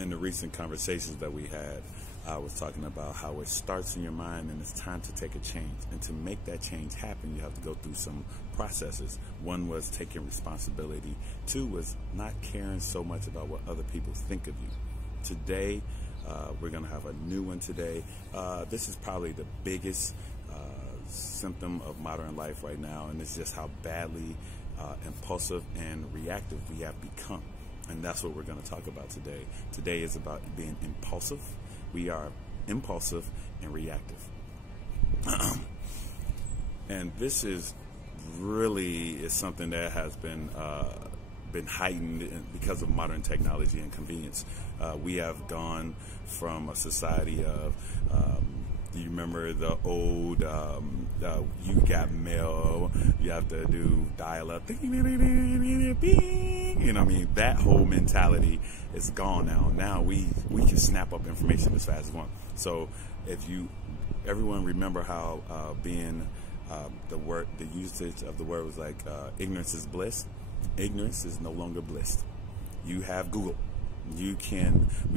in the recent conversations that we had, I was talking about how it starts in your mind and it's time to take a change. And to make that change happen, you have to go through some processes. One was taking responsibility. Two was not caring so much about what other people think of you. Today, we're going to have a new one today. This is probably the biggest symptom of modern life right now, and it's just how badly impulsive and reactive we have become. And that's what we're going to talk about today. Today is about being impulsive. We are impulsive and reactive. And this is something that has been heightened because of modern technology and convenience. We have gone from a society of, do you remember the old, you got mail, you have to do dial-up, you know what I mean? That whole mentality is gone now. Now we can snap up information as fast as one. So everyone remember how the usage of the word was like, ignorance is bliss. Ignorance is no longer bliss. You have Google. We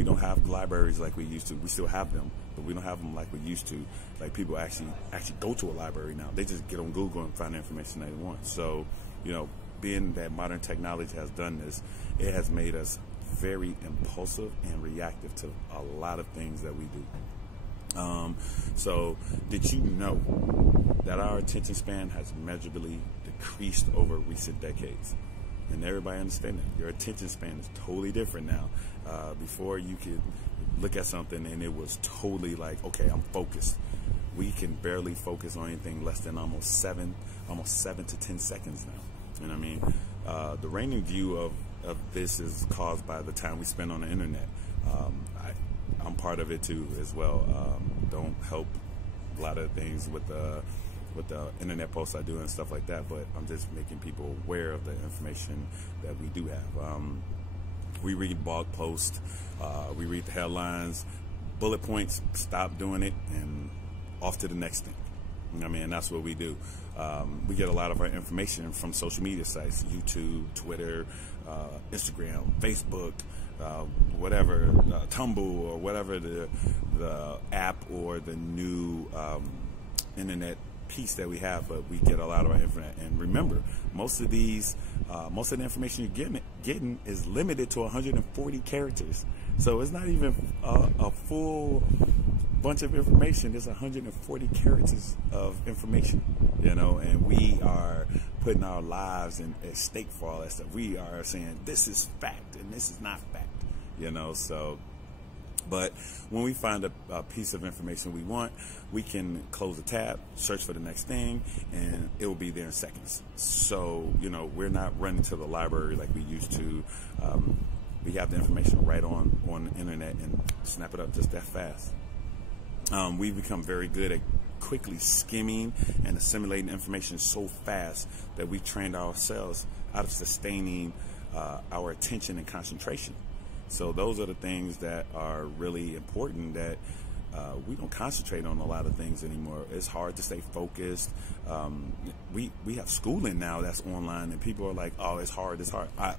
don't have libraries like we used to. We still have them, but we don't have them like we used to. Like people actually go to a library now. They just get on Google and find the information they want. So, being that modern technology has done this, it has made us very impulsive and reactive to a lot of things that we do. So did you know that our attention span has measurably decreased over recent decades? And everybody understand that. Your attention span is totally different now. Before you could look at something and it was totally like, okay, I'm focused. We can barely focus on anything less than almost 7 to 10 seconds now. You know what I mean? The reigning view of this is caused by the time we spend on the internet. I'm part of it too as well. Don't help a lot of things with the internet posts I do and stuff like that, but I'm just making people aware of the information that we do have. We read blog posts, we read the headlines, bullet points, stop doing it, and off to the next thing. You know what I mean? And that's what we do. We get a lot of our information from social media sites, YouTube, Twitter, Instagram, Facebook, whatever, Tumblr, or whatever the app or the new internet piece that we have. But we get a lot of our internet. And remember, most of the information you're getting is limited to 140 characters. So it's not even a full bunch of information. There's 140 characters of information, and we are putting our lives at stake for all that stuff. We are saying this is fact and this is not fact, so. But when we find a piece of information we want, we can close the tab, search for the next thing, and it will be there in seconds. So, we're not running to the library like we used to. We have the information right on the internet and snap it up just that fast. We've become very good at quickly skimming and assimilating information so fast that we trained ourselves out of sustaining our attention and concentration. So those are the things that are really important, that we don't concentrate on a lot of things anymore. It's hard to stay focused. We have schooling now that's online, and people are like, oh, it's hard. I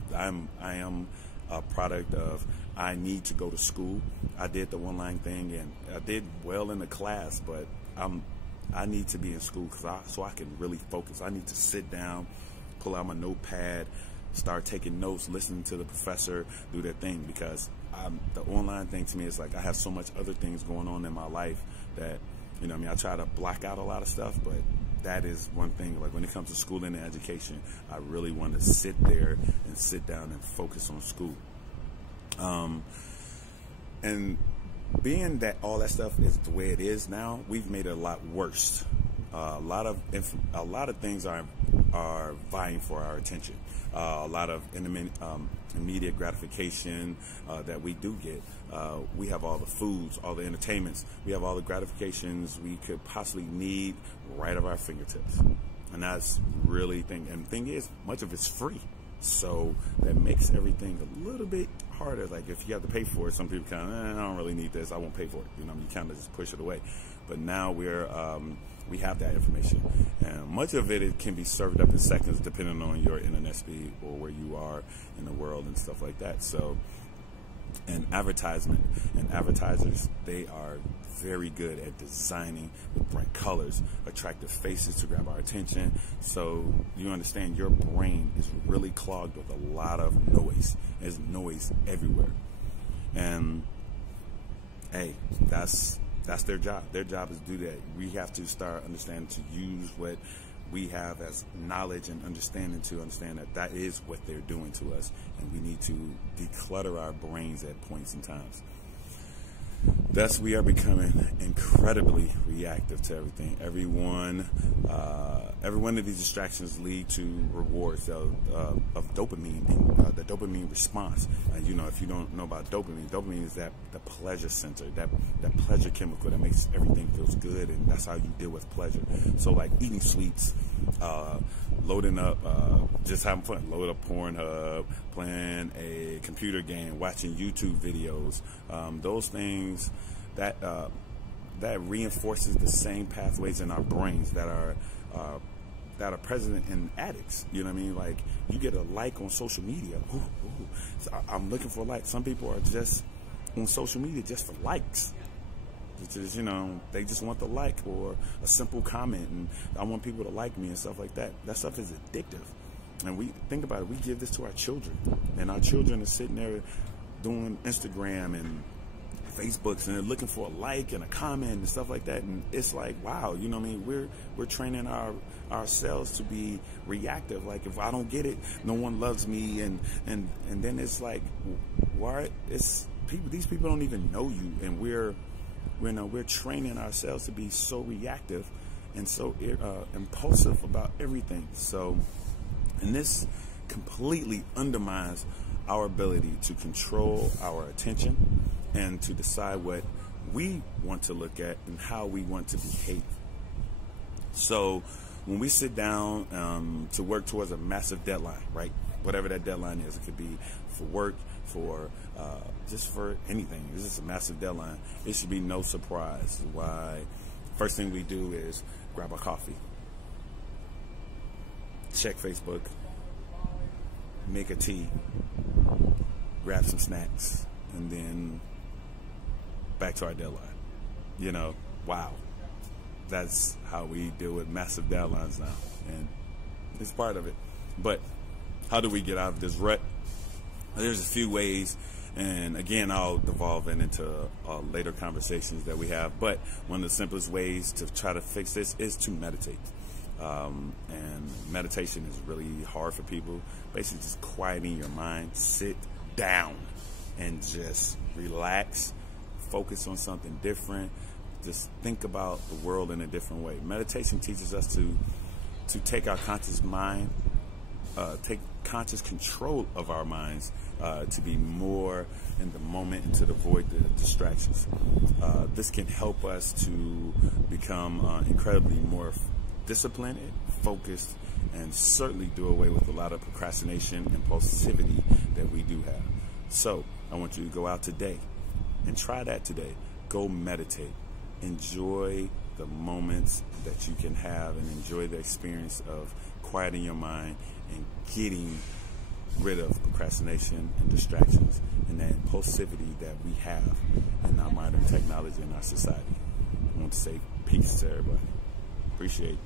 am a product of, I need to go to school. I did the online thing and I did well in the class, but I need to be in school so I can really focus. I need to sit down, pull out my notepad, start taking notes, listening to the professor do their thing, because the online thing to me is like I have so much other things going on in my life that, I try to block out a lot of stuff, but that is one thing. Like when it comes to schooling and education, I really want to sit there and sit down and focus on school. And being that all that stuff is the way it is now, we've made it a lot worse. A lot of things are vying for our attention. A lot of immediate gratification that we do get. We have all the foods, all the entertainments. We have all the gratifications we could possibly need right at our fingertips. And that's really the thing. And the thing is, much of it's free. So that makes everything a little bit harder. Like if you have to pay for it, some people kind of, I don't really need this, I won't pay for it. You kind of just push it away. But now we have that information, and much of it can be served up in seconds, depending on your internet speed or where you are in the world and stuff like that. So, and advertisement. And advertisers, they are very good at designing with bright colors, attractive faces to grab our attention. So you understand your brain is really clogged with a lot of noise. There's noise everywhere. And hey, that's their job. Their job is to do that. We have to start understanding to use what we have as knowledge and understanding to understand that that is what they're doing to us, and we need to declutter our brains at points and times. Thus, we are becoming incredibly reactive to everything. Every one of these distractions lead to rewards of dopamine, and the dopamine response. You know, if you don't know about dopamine is the pleasure center, that pleasure chemical that makes everything feels good, and that's how you deal with pleasure. So, like eating sweets, loading up, just having fun, load up Pornhub, playing a computer game, watching YouTube videos, those things that reinforces the same pathways in our brains that are present in addicts. You know what I mean? Like, you get a like on social media. So I'm looking for a like. Some people are just on social media just for likes. Which is, you know, they just want the like or a simple comment, and I want people to like me and stuff like that. That stuff is addictive. And we think about it, we give this to our children, and our children are sitting there doing Instagram and Facebooks, and they're looking for a like and a comment and stuff like that. And it's like, wow, you know what I mean? We're training ourselves to be reactive. Like, if I don't get it, no one loves me, and then it's like, why? It's people. These people don't even know you, and we're training ourselves to be so reactive and so impulsive about everything. So, and this completely undermines our ability to control our attention and to decide what we want to look at and how we want to behave. So when we sit down to work towards a massive deadline, right? Whatever that deadline is, it could be for work, for just for anything. It's just a massive deadline. It should be no surprise why first thing we do is grab a coffee, check Facebook, make a tea, grab some snacks, and then back to our deadline. You know, wow. That's how we deal with massive deadlines now, and it's part of it. But how do we get out of this rut? There's a few ways, and again, I'll devolve into later conversations that we have. But one of the simplest ways to try to fix this is to meditate. And meditation is really hard for people. Basically, just quieting your mind, sit down, and just relax. Focus on something different. Just think about the world in a different way. Meditation teaches us to take our conscious mind, take conscious control of our minds, to be more in the moment and to avoid the distractions. This can help us to become incredibly more disciplined, focused, and certainly do away with a lot of procrastination and impulsivity that we do have. So I want you to go out today and try that today. Go meditate. Enjoy the moments that you can have and enjoy the experience of quieting your mind and getting rid of procrastination and distractions and that impulsivity that we have in our modern technology and our society. I want to say peace to everybody. Appreciate it.